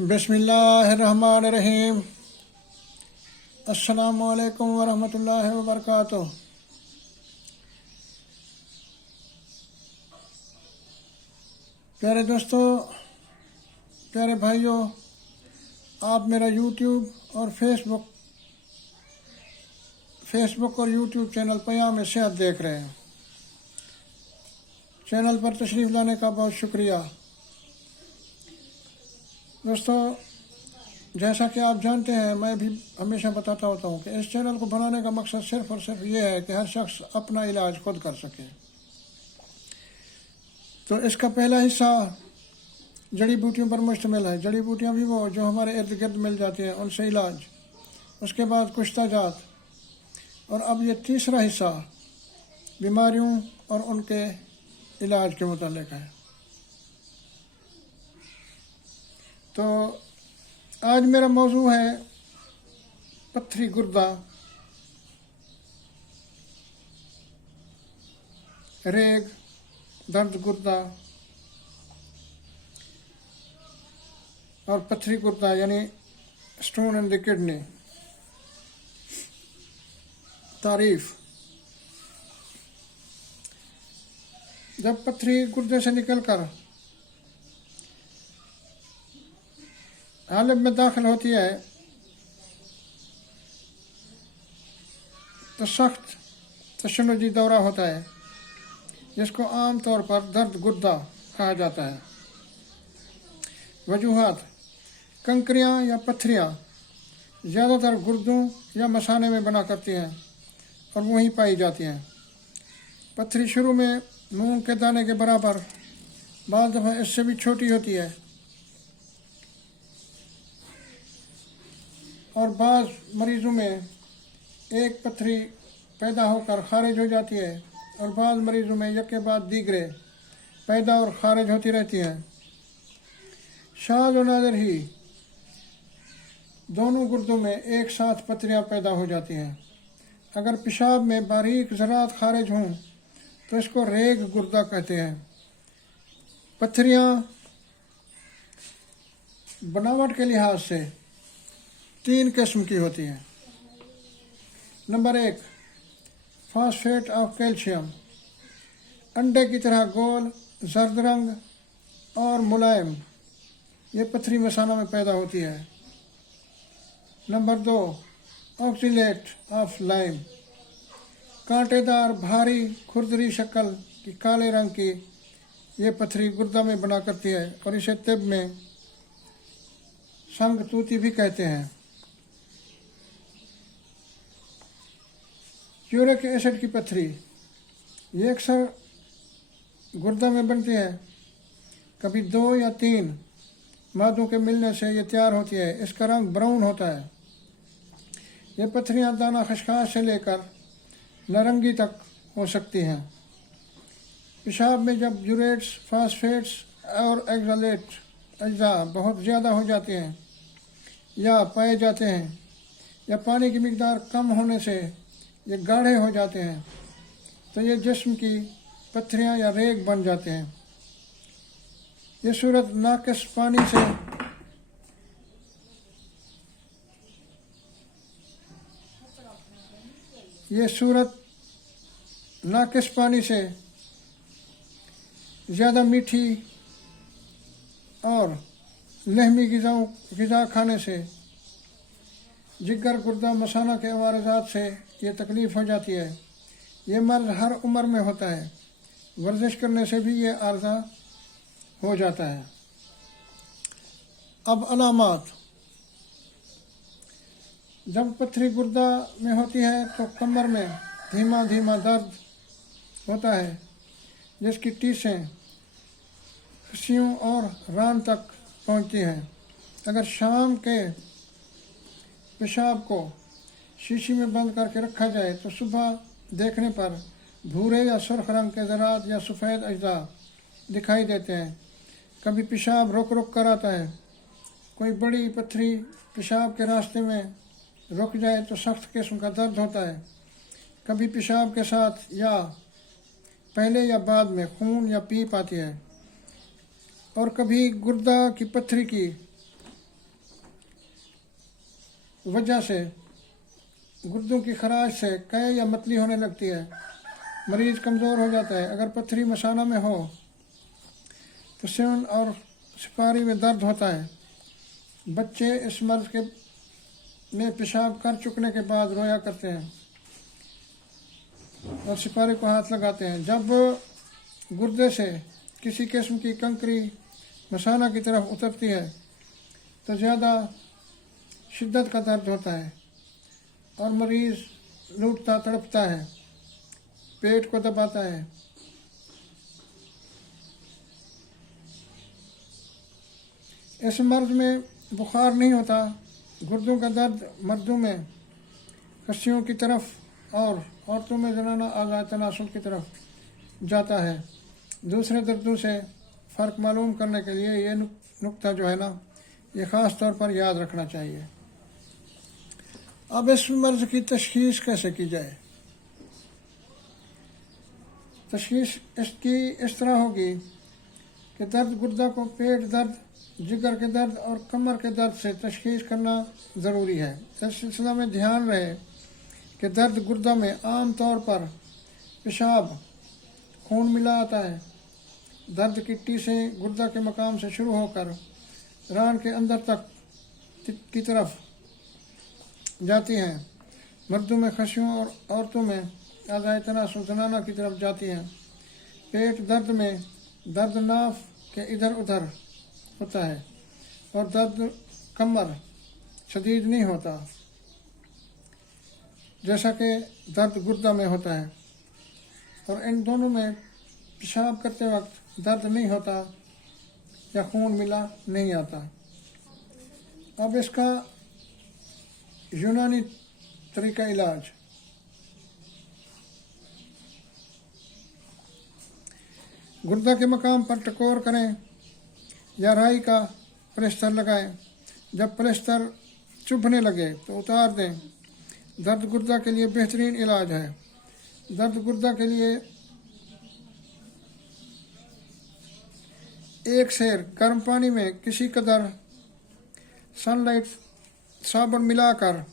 بسم اللہ الرحمن الرحیم۔ السلام علیکم ورحمۃ اللہ وبرکاتہ۔ پیارے دوستو، پیارے بھائیوں، آپ میرا یوٹیوب اور فیس بک اور یوٹیوب چینل پیام صحت دیکھ رہے ہیں۔ چینل پر تشریف لانے کا بہت شکریہ۔ دوستو، جیسا کہ آپ جانتے ہیں، میں بھی ہمیشہ بتاتا ہوتا ہوں کہ اس چینل کو بنانے کا مقصد صرف اور صرف یہ ہے کہ ہر شخص اپنا علاج خود کر سکے۔ تو اس کا پہلا حصہ جڑی بوٹیوں پر مشتمل ہے۔ جڑی بوٹیاں بھی وہ جو ہمارے ارد گرد مل جاتی ہیں، ان سے علاج۔ اس کے بعد کشتہ جات، اور اب یہ تیسرا حصہ بیماریوں اور ان کے علاج کے متعلق ہے۔ تو آج میرا موضوع ہے پتھری گردہ، ریگ، درد گردہ اور پتھری گردہ یعنی اسٹون ان دی کڈنی۔ تعریف: جب پتھری گردے سے نکل کر حالب میں داخل ہوتی ہے تو سخت تشنجی دورہ ہوتا ہے، جس کو عام طور پر درد گردہ کہا جاتا ہے۔ وجوہات: کنکریاں یا پتھریاں زیادہ تر گردوں یا مثانے میں بنا کرتی ہیں اور وہیں پائی جاتی ہیں۔ پتھری شروع میں مونگ کے دانے کے برابر، بعض دفعہ اس سے بھی چھوٹی ہوتی ہے، اور بعض مریضوں میں ایک پتھری پیدا ہو کر خارج ہو جاتی ہے، اور بعض مریضوں میں یک کے بعد دیگرے پیدا اور خارج ہوتی رہتی ہیں۔ شاذ و نادر ہی دونوں گردوں میں ایک ساتھ پتھریاں پیدا ہو جاتی ہیں۔ اگر پیشاب میں باریک ذرات خارج ہوں تو اس کو ریگ گردہ کہتے ہیں۔ پتھریاں بناوٹ کے لحاظ سے 3 قسم کی ہوتی ہیں۔ نمبر 1، فاسفیٹ آف کیلشیم، انڈے کی طرح گول، زرد رنگ اور ملائم، یہ پتھری مثانہ میں پیدا ہوتی ہے۔ نمبر 2، آکسیلیٹ آف لائم، کانٹے دار، بھاری، کھردری شکل کی کالے رنگ کی یہ پتھری گردہ میں بنا کرتی ہے، اور اسے طب میں سنگ توتی بھی کہتے ہیں۔ یورک ایسڈ کی پتھری، یہ اکثر گردہ میں بنتی ہے، کبھی 2 یا 3 مادوں کے ملنے سے یہ تیار ہوتی ہے۔ اس کا رنگ براؤن ہوتا ہے۔ یہ پتھریاں دانہ خشخاش سے لے کر نارنگی تک ہو سکتی ہیں۔ پیشاب میں جب یوریٹس، فاسفیٹس اور ایکزالیٹ اجزاء بہت زیادہ ہو جاتے ہیں یا پائے جاتے ہیں، یا پانی کی مقدار کم ہونے سے یہ گاڑھے ہو جاتے ہیں، تو یہ جسم کی پتھریاں یا ریگ بن جاتے ہیں۔ یہ صورت ناقص پانی سے زیادہ میٹھی اور لحمی غذا کھانے سے، جگر، گردہ، مثانہ کے عوارضات سے یہ تکلیف ہو جاتی ہے۔ یہ مرض ہر عمر میں ہوتا ہے۔ ورزش کرنے سے بھی یہ عارضہ ہو جاتا ہے۔ اب علامات: جب پتھری گردہ میں ہوتی ہے تو کمر میں دھیما دھیما درد ہوتا ہے، جس کی ٹیسیں خصیوں اور ران تک پہنچتی ہیں۔ اگر شام کے پیشاب کو شیشی میں بند کر کے رکھا جائے تو صبح دیکھنے پر بھورے یا سرخ رنگ کے ذرات یا سفید اجزاء دکھائی دیتے ہیں۔ کبھی پیشاب رک کر آتا ہے۔ کوئی بڑی پتھری پیشاب کے راستے میں رک جائے تو سخت قسم کا درد ہوتا ہے۔ کبھی پیشاب کے ساتھ یا پہلے یا بعد میں خون یا پیپ آتی ہے، اور کبھی گردہ کی پتھری کی वजह से गुर्दों की खराश से कै या मतली होने लगती है, मरीज कमज़ोर हो जाता है। अगर पत्थरी मसाना में हो तो सिवन और सिपारी में दर्द होता है। बच्चे इस मर्ज के में पेशाब कर चुकने के बाद रोया करते हैं और सिपारी को हाथ लगाते हैं। जब गुर्दे से किसी किस्म की कंकरी मसाना की तरफ उतरती है तो ज़्यादा शिद्दत का दर्द होता है और मरीज़ लूटता तड़पता है, पेट को दबाता है। इस मर्ज में बुखार नहीं होता। गुर्दों का दर्द मर्दों में कस्सियों की तरफ और औरतों में ज़नाना आज़ाद तनासुल की तरफ जाता है। दूसरे दर्दों से फ़र्क मालूम करने के लिए ये नुक्ता जो है ना, ये ख़ास तौर पर याद रखना चाहिए। अब इस मर्ज़ की तशख़ीस कैसे की जाए? तशख़ीस इसकी इस तरह होगी कि दर्द गुर्दा को पेट दर्द, जिगर के दर्द और कमर के दर्द से तशख़ीस करना ज़रूरी है। इस सिलसिले में ध्यान रहे कि दर्द गुर्दा में आम तौर पर पेशाब खून मिला आता है। दर्द किट्टी से गुर्दा के मकाम से शुरू होकर रान के अंदर तक की तरफ जाती हैं। मर्दों में खशियों और औरतों में आज़ाद तनासुल ज़नाना की तरफ जाती हैं। पेट दर्द में दर्द नाफ के इधर उधर होता है और दर्द कमर शदीद नहीं होता जैसा कि दर्द गुर्दा में होता है, और इन दोनों में पेशाब करते वक्त दर्द नहीं होता या खून मिला नहीं आता। अब इसका यूनानी तरीका इलाज। गुर्दा के मकाम पर टकोर करें या राई का प्लास्टर लगाएं। जब प्लास्टर चुभने लगे तो उतार दें। दर्द गुर्दा के लिए बेहतरीन इलाज है। दर्द गुर्दा के लिए एक सेर गर्म पानी में किसी कदर सनलाइट साबुन मिलाकर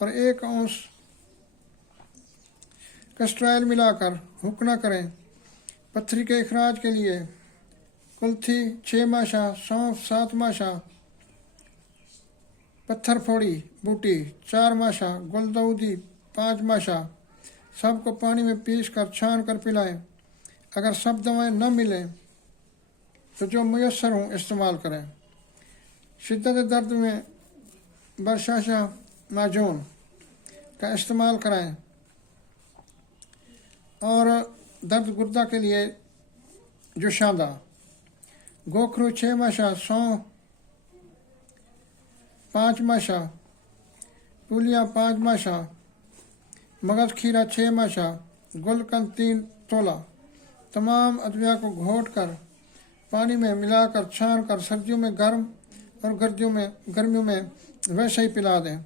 और 1 औंस कस्ट्राइल मिलाकर हुक्ना करें। पत्थरी के इखराज के लिए कुल्थी 6 माशा, सौंफ 7 माशा, पत्थर फोड़ी बूटी 4 माशा, गुलदौदी 5 माशा, सबको पानी में पीस कर छान कर पिलाएं। अगर सब दवाएं न मिलें तो जो मुयस्सर हों इस्तेमाल करें। शिद्दत दर्द में बरशाशा माजून का इस्तेमाल कराएं और दर्द गुर्दा के लिए जोशांदा, गोखरू 6 माशा, सौंफ 5 माशा, पुलिया 5 माशा, मगज खीरा 6 माशा, गुलकंद 3 तोला, तमाम अदविया को घोट कर पानी में मिलाकर छान कर सर्दियों में गर्म और गर्मियों में वैसे ही पिला दें।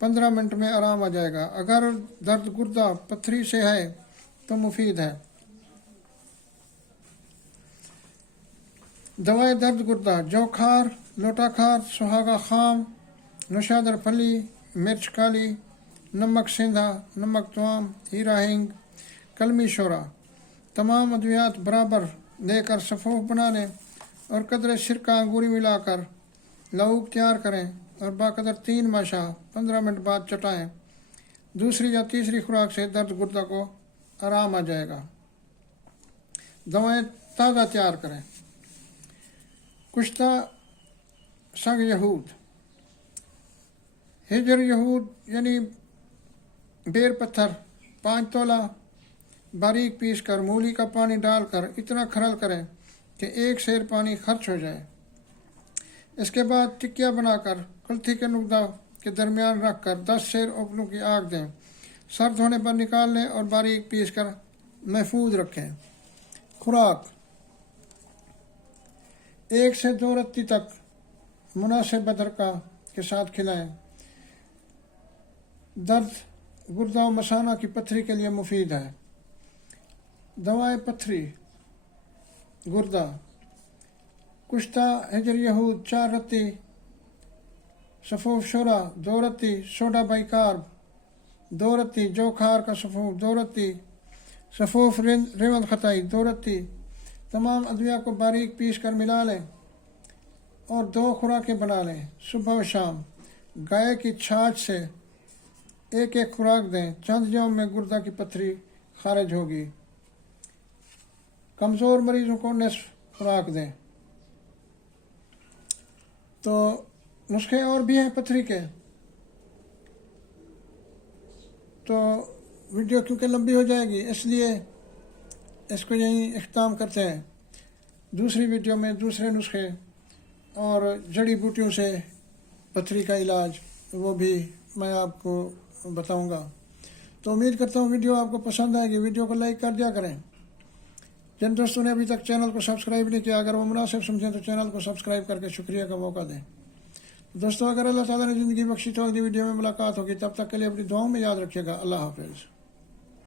15 मिनट में आराम आ जाएगा। अगर दर्द गुर्दा पत्थरी से है तो मुफीद है। दवाएं दर्द गुर्दा: जौखार, लोटाखार, सुहागा खाम, नौशादर फली, मिर्च काली, नमक सिंधा, नमक तवाम, हीरा हिंग, कलमी शोरा। तमाम अद्वियात बराबर लेकर सफ़ूफ बना लें और कदरे सिरका अंगूरी मिलाकर लऊक तैयार करें और बाकदर 3 माशा 15 मिनट बाद चटाएं। दूसरी या तीसरी खुराक से दर्द गुर्दा को आराम आ जाएगा। दवाएं ताज़ा तैयार करें। कुश्ता संग यहूद: हिजर यहूद यानी बेर पत्थर 5 तोला बारीक पीस कर मूली का पानी डालकर इतना खरल करें कि 1 सेर पानी खर्च हो जाए। इसके बाद टिक्किया बनाकर कुल्थी के नुकदा के दरमियान रखकर 10 सेर उपलों की आग दें। सर्द होने पर निकाल लें और बारीक पीस कर महफूज रखें। खुराक: 1 से 2 रत्ती तक मुनासिब अदरका के साथ खिलाएं। दर्द गुर्दा और मसाना की पत्थरी के लिए मुफीद है। दवाएं पत्थरी गुर्दा: कुश्ता हिजर यहूद 4 रत्ती सफ़ूफ शुरा 2 रत्ती, सोडा बाइकार्ब 2 रत्ती, जो खार का सफ़ूफ 2 रत्ती, सफ़ूफ रिवल खताई 2 रत्ती। तमाम अद्विया को बारीक पीस कर मिला लें और 2 खुराकें बना लें सुबह व शाम। गाय की छाछ से 1-1 खुराक दें। चंद यौम में गुर्दा की पत्थरी खारिज होगी। कमज़ोर मरीज़ों को निस्फ खुराक दें। तो नुस्खे और भी हैं पथरी के, तो वीडियो क्योंकि लंबी हो जाएगी इसलिए इसको यहीं इख्तिताम करते हैं। दूसरी वीडियो में दूसरे नुस्खे और जड़ी बूटियों से पथरी का इलाज वो भी मैं आपको बताऊंगा। तो उम्मीद करता हूँ वीडियो आपको पसंद आएगी। वीडियो को लाइक कर दिया करें। जिन दोस्तों ने अभी तक चैनल को सब्सक्राइब नहीं किया, अगर वो मुनासिब समझें तो चैनल को सब्सक्राइब करके शुक्रिया का मौका दें। दोस्तों, अगर अल्लाह ताला ने ज़िंदगी बख्शी तो अगली वीडियो में मुलाकात होगी। तब तक के लिए अपनी दुआओं में याद रखिएगा। अल्लाह हाफ़िज़।